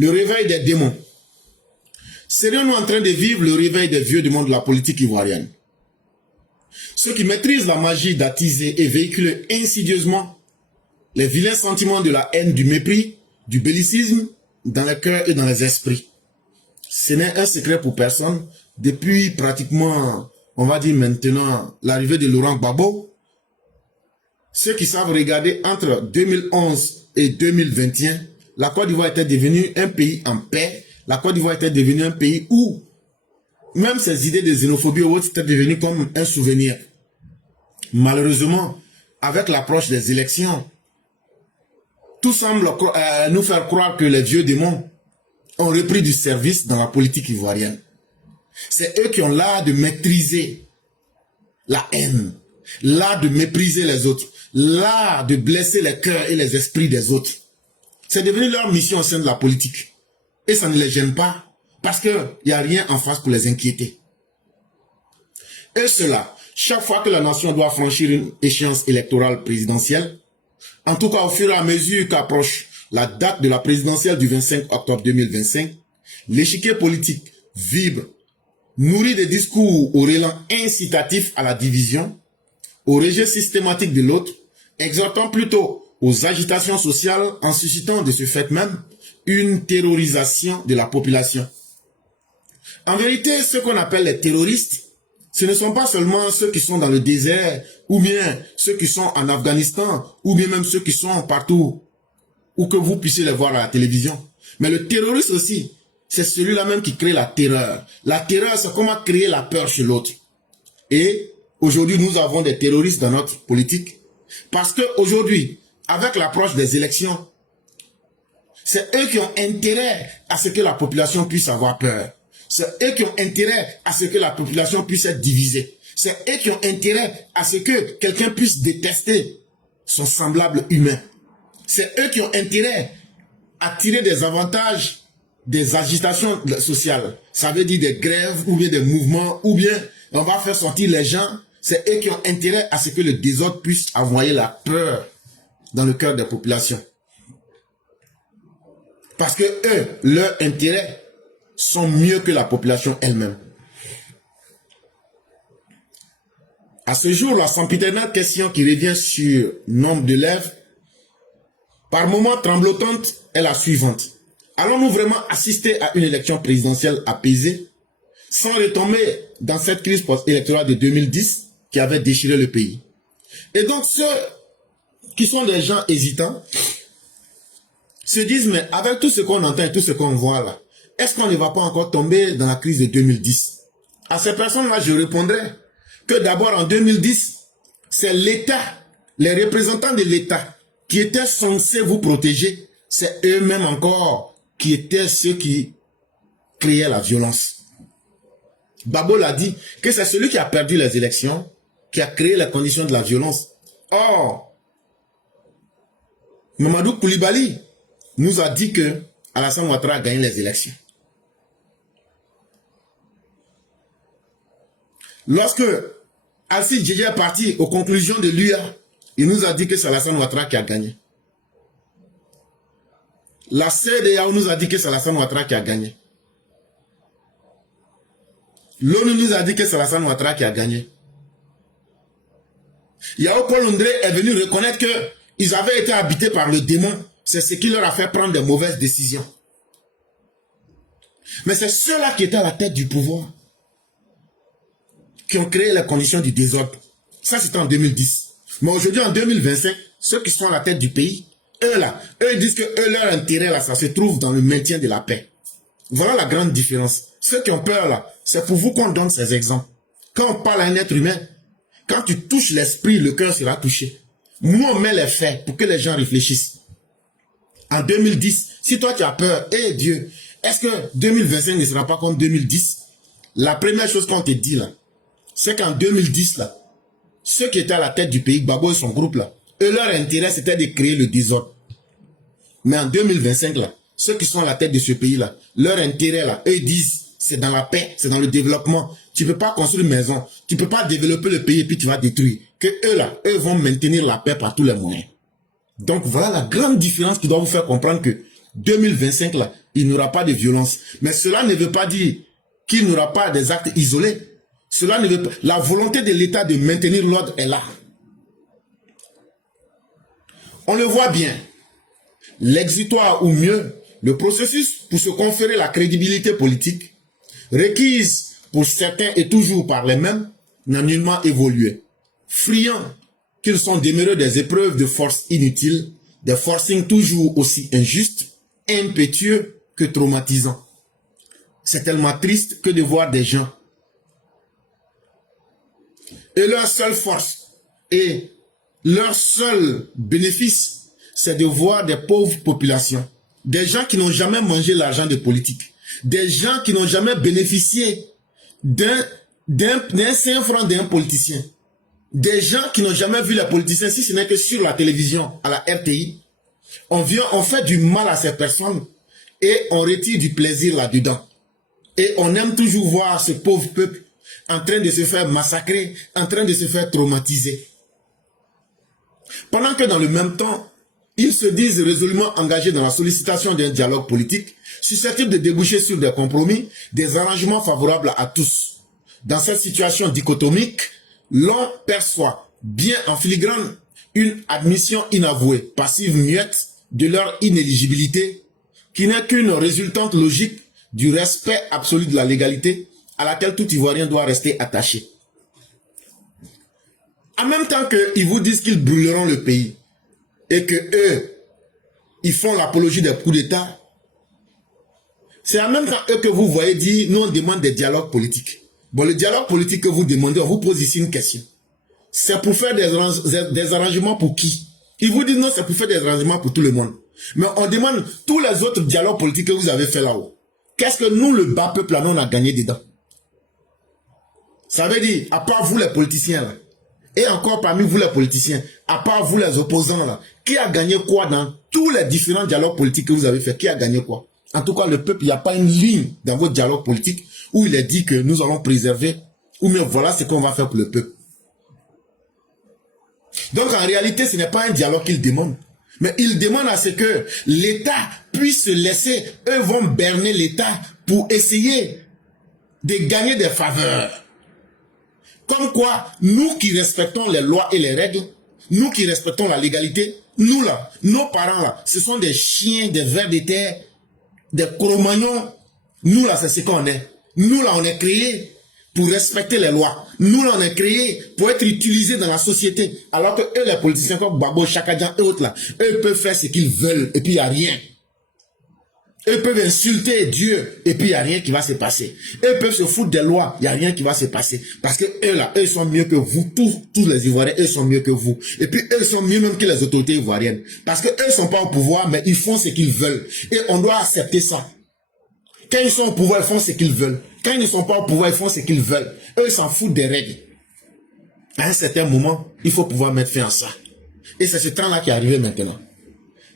le réveil des démons. Serions-nous en train de vivre le réveil des vieux démons de la politique ivoirienne? Ceux qui maîtrisent la magie d'attiser et véhiculer insidieusement les vilains sentiments de la haine, du mépris, du bellicisme dans les cœurs et dans les esprits. Ce n'est un secret pour personne. Depuis pratiquement, on va dire maintenant, l'arrivée de Laurent Gbagbo, ceux qui savent regarder entre 2011 et 2021, la Côte d'Ivoire était devenue un pays en paix. La Côte d'Ivoire était devenue un pays où même ces idées de xénophobie ou autres étaient devenues comme un souvenir. Malheureusement, avec l'approche des élections, tout semble nous faire croire que les vieux démons ont repris du service dans la politique ivoirienne. C'est eux qui ont l'art de maîtriser la haine, l'art de mépriser les autres, l'art de blesser les cœurs et les esprits des autres. C'est devenu leur mission au sein de la politique. Et ça ne les gêne pas, parce qu'il n'y a rien en face pour les inquiéter. Et cela, chaque fois que la nation doit franchir une échéance électorale présidentielle, en tout cas au fur et à mesure qu'approche la date de la présidentielle du 25 octobre 2025, l'échiquier politique vibre, nourri de discours au élan incitatif à la division, au rejet systématique de l'autre, exhortant plutôt aux agitations sociales en suscitant de ce fait même une terrorisation de la population. En vérité, ce qu'on appelle les terroristes, ce ne sont pas seulement ceux qui sont dans le désert, ou bien ceux qui sont en Afghanistan, ou bien même ceux qui sont partout, où que vous puissiez les voir à la télévision. Mais le terroriste aussi, c'est celui-là même qui crée la terreur. La terreur, c'est comment créer la peur chez l'autre. Et aujourd'hui, nous avons des terroristes dans notre politique. Parce qu'aujourd'hui, avec l'approche des élections, c'est eux qui ont intérêt à ce que la population puisse avoir peur. C'est eux qui ont intérêt à ce que la population puisse être divisée. C'est eux qui ont intérêt à ce que quelqu'un puisse détester son semblable humain. C'est eux qui ont intérêt à tirer des avantages des agitations sociales. Ça veut dire des grèves ou bien des mouvements ou bien on va faire sortir les gens. C'est eux qui ont intérêt à ce que le désordre puisse envoyer la peur dans le cœur des populations. Parce que eux, leurs intérêts sont mieux que la population elle-même. À ce jour, la sempiternelle question qui revient sur nombre de lèvres, par moments tremblotante, est la suivante. Allons-nous vraiment assister à une élection présidentielle apaisée, sans retomber dans cette crise post-électorale de 2010 qui avait déchiré le pays? Et donc ceux qui sont des gens hésitants se disent, mais avec tout ce qu'on entend et tout ce qu'on voit là, est-ce qu'on ne va pas encore tomber dans la crise de 2010? À ces personnes-là, je répondrai que d'abord en 2010, c'est l'État, les représentants de l'État qui étaient censés vous protéger. C'est eux-mêmes encore qui étaient ceux qui créaient la violence. Gbagbo l'a dit, que c'est celui qui a perdu les élections qui a créé les conditions de la violence. Or, Mamadou Koulibaly nous a dit que Alassane Ouattara a gagné les élections. Lorsque Alcide Djedje est parti aux conclusions de l'UA, il nous a dit que c'est Alassane Ouattara qui a gagné. La CEDEAO nous a dit que c'est Alassane Ouattara qui a gagné. L'ONU nous a dit que c'est Alassane Ouattara qui a gagné. Yao Kolondré est venu reconnaître qu'ils avaient été habités par le démon. C'est ce qui leur a fait prendre de mauvaises décisions. Mais c'est ceux-là qui étaient à la tête du pouvoir qui ont créé les conditions du désordre. Ça, c'était en 2010. Mais aujourd'hui, en 2025, ceux qui sont à la tête du pays, eux là, eux disent que eux, leur intérêt là, ça se trouve dans le maintien de la paix. Voilà la grande différence. Ceux qui ont peur là, c'est pour vous qu'on donne ces exemples. Quand on parle à un être humain, quand tu touches l'esprit, le cœur sera touché. Nous, on met les faits pour que les gens réfléchissent. En 2010, si toi tu as peur, eh Dieu, est-ce que 2025 ne sera pas comme 2010? La première chose qu'on te dit là, c'est qu'en 2010 là, ceux qui étaient à la tête du pays, Gbagbo et son groupe là, eux, leur intérêt c'était de créer le désordre. Mais en 2025 là, ceux qui sont à la tête de ce pays là, leur intérêt là, eux disent, c'est dans la paix, c'est dans le développement. Tu ne peux pas construire une maison, tu ne peux pas développer le pays et puis tu vas détruire. Que eux là, eux vont maintenir la paix par tous les moyens. Donc voilà la grande différence qui doit vous faire comprendre que 2025 là, il n'y aura pas de violence. Mais cela ne veut pas dire qu'il n'y aura pas des actes isolés. Cela ne veut pas... La volonté de l'État de maintenir l'ordre est là. On le voit bien. L'exutoire ou mieux, le processus pour se conférer la crédibilité politique, requise pour certains et toujours par les mêmes, n'a nullement évolué. Friands qu'ils sont demeurés des épreuves de force inutiles, des forcings toujours aussi injustes, impétueux que traumatisants. C'est tellement triste que de voir des gens et leur seule force et leur seul bénéfice, c'est de voir des pauvres populations, des gens qui n'ont jamais mangé l'argent de politique, des gens qui n'ont jamais bénéficié d'un 5 francs d'un politicien, des gens qui n'ont jamais vu les politiciens, si ce n'est que sur la télévision, à la RTI. On fait du mal à ces personnes et on retire du plaisir là-dedans. Et on aime toujours voir ce pauvre peuple en train de se faire massacrer, en train de se faire traumatiser. Pendant que dans le même temps, ils se disent résolument engagés dans la sollicitation d'un dialogue politique, susceptible de déboucher sur des compromis, des arrangements favorables à tous. Dans cette situation dichotomique, l'on perçoit bien en filigrane une admission inavouée, passive muette, de leur inéligibilité, qui n'est qu'une résultante logique du respect absolu de la légalité à laquelle tout Ivoirien doit rester attaché. En même temps qu'ils vous disent qu'ils brûleront le pays et que eux, ils font l'apologie des coups d'État, c'est en même temps eux que vous voyez dire, nous on demande des dialogues politiques. Bon, le dialogue politique que vous demandez, on vous pose ici une question. C'est pour faire des arrangements pour qui? Ils vous disent non, c'est pour faire des arrangements pour tout le monde. Mais on demande tous les autres dialogues politiques que vous avez fait là-haut. Qu'est-ce que nous, le bas peuple, là, on a gagné dedans? Ça veut dire, à part vous les politiciens là, et encore parmi vous les politiciens, à part vous les opposants là, qui a gagné quoi dans tous les différents dialogues politiques que vous avez fait? Qui a gagné quoi? En tout cas, le peuple, il n'y a pas une ligne dans votre dialogue politique où il est dit que nous allons préserver, ou bien voilà ce qu'on va faire pour le peuple. Donc en réalité, ce n'est pas un dialogue qu'ils demandent. Mais ils demandent à ce que l'État puisse se laisser, eux vont berner l'État pour essayer de gagner des faveurs. Comme quoi, nous qui respectons les lois et les règles, nous qui respectons la légalité, nous là, nos parents là, ce sont des chiens, des vers de terre, des Cro-Magnons. Nous là, c'est ce qu'on est. Nous là, on est créés pour respecter les lois. Nous là, on est créés pour être utilisés dans la société. Alors que eux, les politiciens comme Babo, Chakadjan et autres là, eux peuvent faire ce qu'ils veulent et puis il n'y a rien. Eux peuvent insulter Dieu et puis il n'y a rien qui va se passer. Eux peuvent se foutre des lois, il n'y a rien qui va se passer. Parce que eux là, eux sont mieux que vous, tous les Ivoiriens, eux sont mieux que vous. Et puis eux sont mieux même que les autorités ivoiriennes. Parce que eux ne sont pas au pouvoir, mais ils font ce qu'ils veulent. Et on doit accepter ça. Quand ils sont au pouvoir, ils font ce qu'ils veulent. Quand ils ne sont pas au pouvoir, ils font ce qu'ils veulent. Eux, ils s'en foutent des règles. À un certain moment, il faut pouvoir mettre fin à ça. Et c'est ce temps-là qui est arrivé maintenant.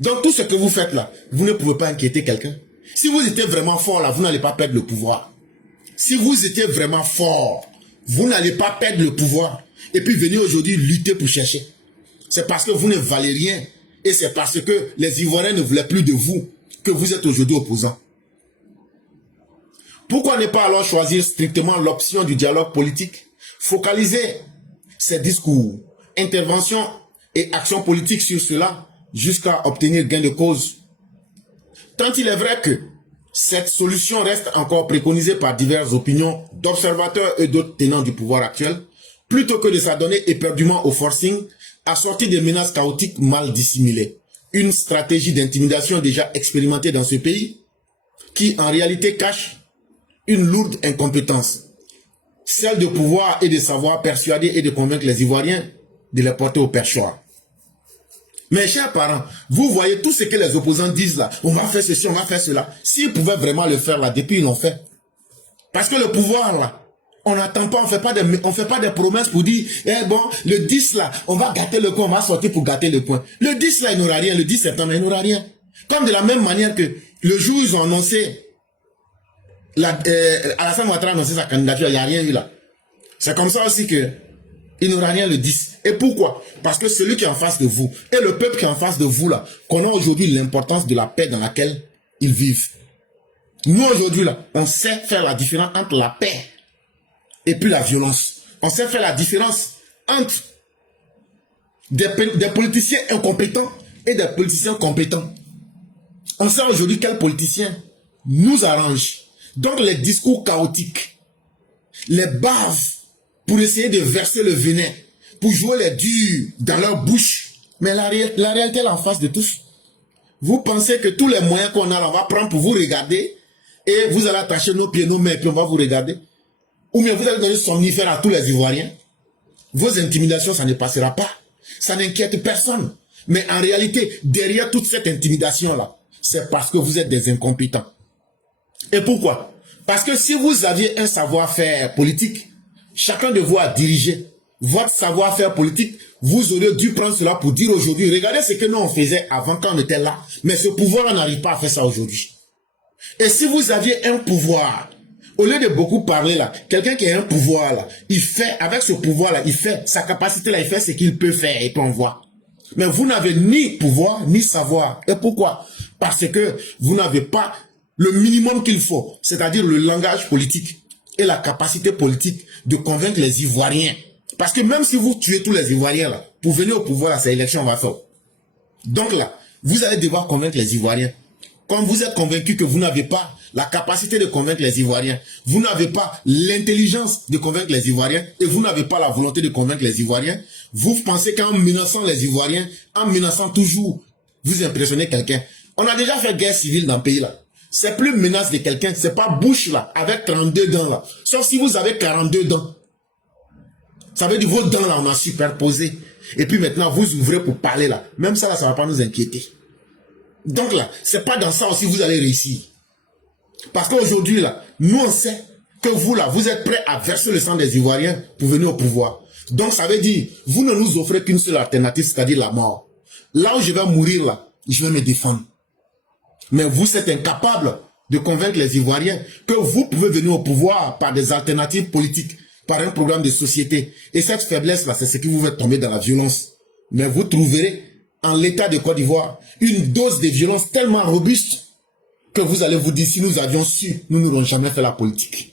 Donc tout ce que vous faites là, vous ne pouvez pas inquiéter quelqu'un. Si vous étiez vraiment fort là, vous n'allez pas perdre le pouvoir. Si vous étiez vraiment fort, vous n'allez pas perdre le pouvoir. Et puis venir aujourd'hui lutter pour chercher. C'est parce que vous ne valez rien. Et c'est parce que les Ivoiriens ne voulaient plus de vous que vous êtes aujourd'hui opposant. Pourquoi ne pas alors choisir strictement l'option du dialogue politique? Focaliser ses discours, interventions et actions politiques sur cela jusqu'à obtenir gain de cause. Tant il est vrai que cette solution reste encore préconisée par diverses opinions d'observateurs et d'autres tenants du pouvoir actuel, plutôt que de s'adonner éperdument au forcing, assorti de menaces chaotiques mal dissimulées. Une stratégie d'intimidation déjà expérimentée dans ce pays, qui en réalité cache une lourde incompétence, celle de pouvoir et de savoir persuader et de convaincre les Ivoiriens de les porter au perchoir. Mes chers parents, vous voyez tout ce que les opposants disent là, on va faire ceci, on va faire cela. S'ils pouvaient vraiment le faire là, depuis ils l'ont fait. Parce que le pouvoir là, on n'attend pas, on fait pas des promesses pour dire, eh bon, le 10 là, on va gâter le coin, on va sortir pour gâter le coin. Le 10 là, il n'aura rien, le 10 septembre, il n'aura rien. Comme de la même manière que le jour où ils ont annoncé, Alassane Ouattara a annoncé sa candidature, il n'y a rien eu là. C'est comme ça aussi que il n'aura rien le 10. Et pourquoi? Parce que celui qui est en face de vous et le peuple qui est en face de vous là, connaît aujourd'hui l'importance de la paix dans laquelle ils vivent. Nous, aujourd'hui, là, on sait faire la différence entre la paix et puis la violence. On sait faire la différence entre des politiciens incompétents et des politiciens compétents. On sait aujourd'hui quels politiciens nous arrangent. Donc, les discours chaotiques, les bases pour essayer de verser le venin, pour jouer les durs dans leur bouche. Mais la réalité est en face de tous. Vous pensez que tous les moyens qu'on a, on va prendre pour vous regarder et vous allez attacher nos pieds, nos mains, et puis on va vous regarder. Ou bien vous allez donner somnifère à tous les Ivoiriens. Vos intimidations, ça ne passera pas. Ça n'inquiète personne. Mais en réalité, derrière toute cette intimidation-là, c'est parce que vous êtes des incompétents. Et pourquoi? Parce que si vous aviez un savoir-faire politique, chacun de vous a dirigé votre savoir-faire politique, vous auriez dû prendre cela pour dire aujourd'hui, regardez ce que nous on faisait avant quand on était là, mais ce pouvoir n'arrive pas à faire ça aujourd'hui. Et si vous aviez un pouvoir, au lieu de beaucoup parler là, quelqu'un qui a un pouvoir là, il fait, avec ce pouvoir là, il fait, sa capacité là, il fait ce qu'il peut faire et puis on voit. Mais vous n'avez ni pouvoir, ni savoir. Et pourquoi? Parce que vous n'avez pas le minimum qu'il faut, c'est-à-dire le langage politique et la capacité politique de convaincre les Ivoiriens. Parce que même si vous tuez tous les Ivoiriens là, pour venir au pouvoir, là, cette élection va faire. Donc là, vous allez devoir convaincre les Ivoiriens. Quand vous êtes convaincu que vous n'avez pas la capacité de convaincre les Ivoiriens, vous n'avez pas l'intelligence de convaincre les Ivoiriens et vous n'avez pas la volonté de convaincre les Ivoiriens, vous pensez qu'en menaçant les Ivoiriens, en menaçant toujours, vous impressionnez quelqu'un. On a déjà fait guerre civile dans le pays là. C'est plus menace de quelqu'un, c'est pas Bush là, avec 32 dents là. Sauf si vous avez 42 dents. Ça veut dire vos dents là, on a superposé. Et puis maintenant, vous ouvrez pour parler là. Même ça là, ça va pas nous inquiéter. Donc là, c'est pas dans ça aussi vous allez réussir. Parce qu'aujourd'hui là, nous on sait que vous là, vous êtes prêts à verser le sang des Ivoiriens pour venir au pouvoir. Donc ça veut dire, vous ne nous offrez qu'une seule alternative, c'est-à-dire la mort. Là où je vais mourir là, je vais me défendre. Mais vous êtes incapable de convaincre les Ivoiriens que vous pouvez venir au pouvoir par des alternatives politiques, par un programme de société. Et cette faiblesse-là, c'est ce qui vous fait tomber dans la violence. Mais vous trouverez en l'état de Côte d'Ivoire une dose de violence tellement robuste que vous allez vous dire, si nous avions su, nous n'aurions jamais fait la politique.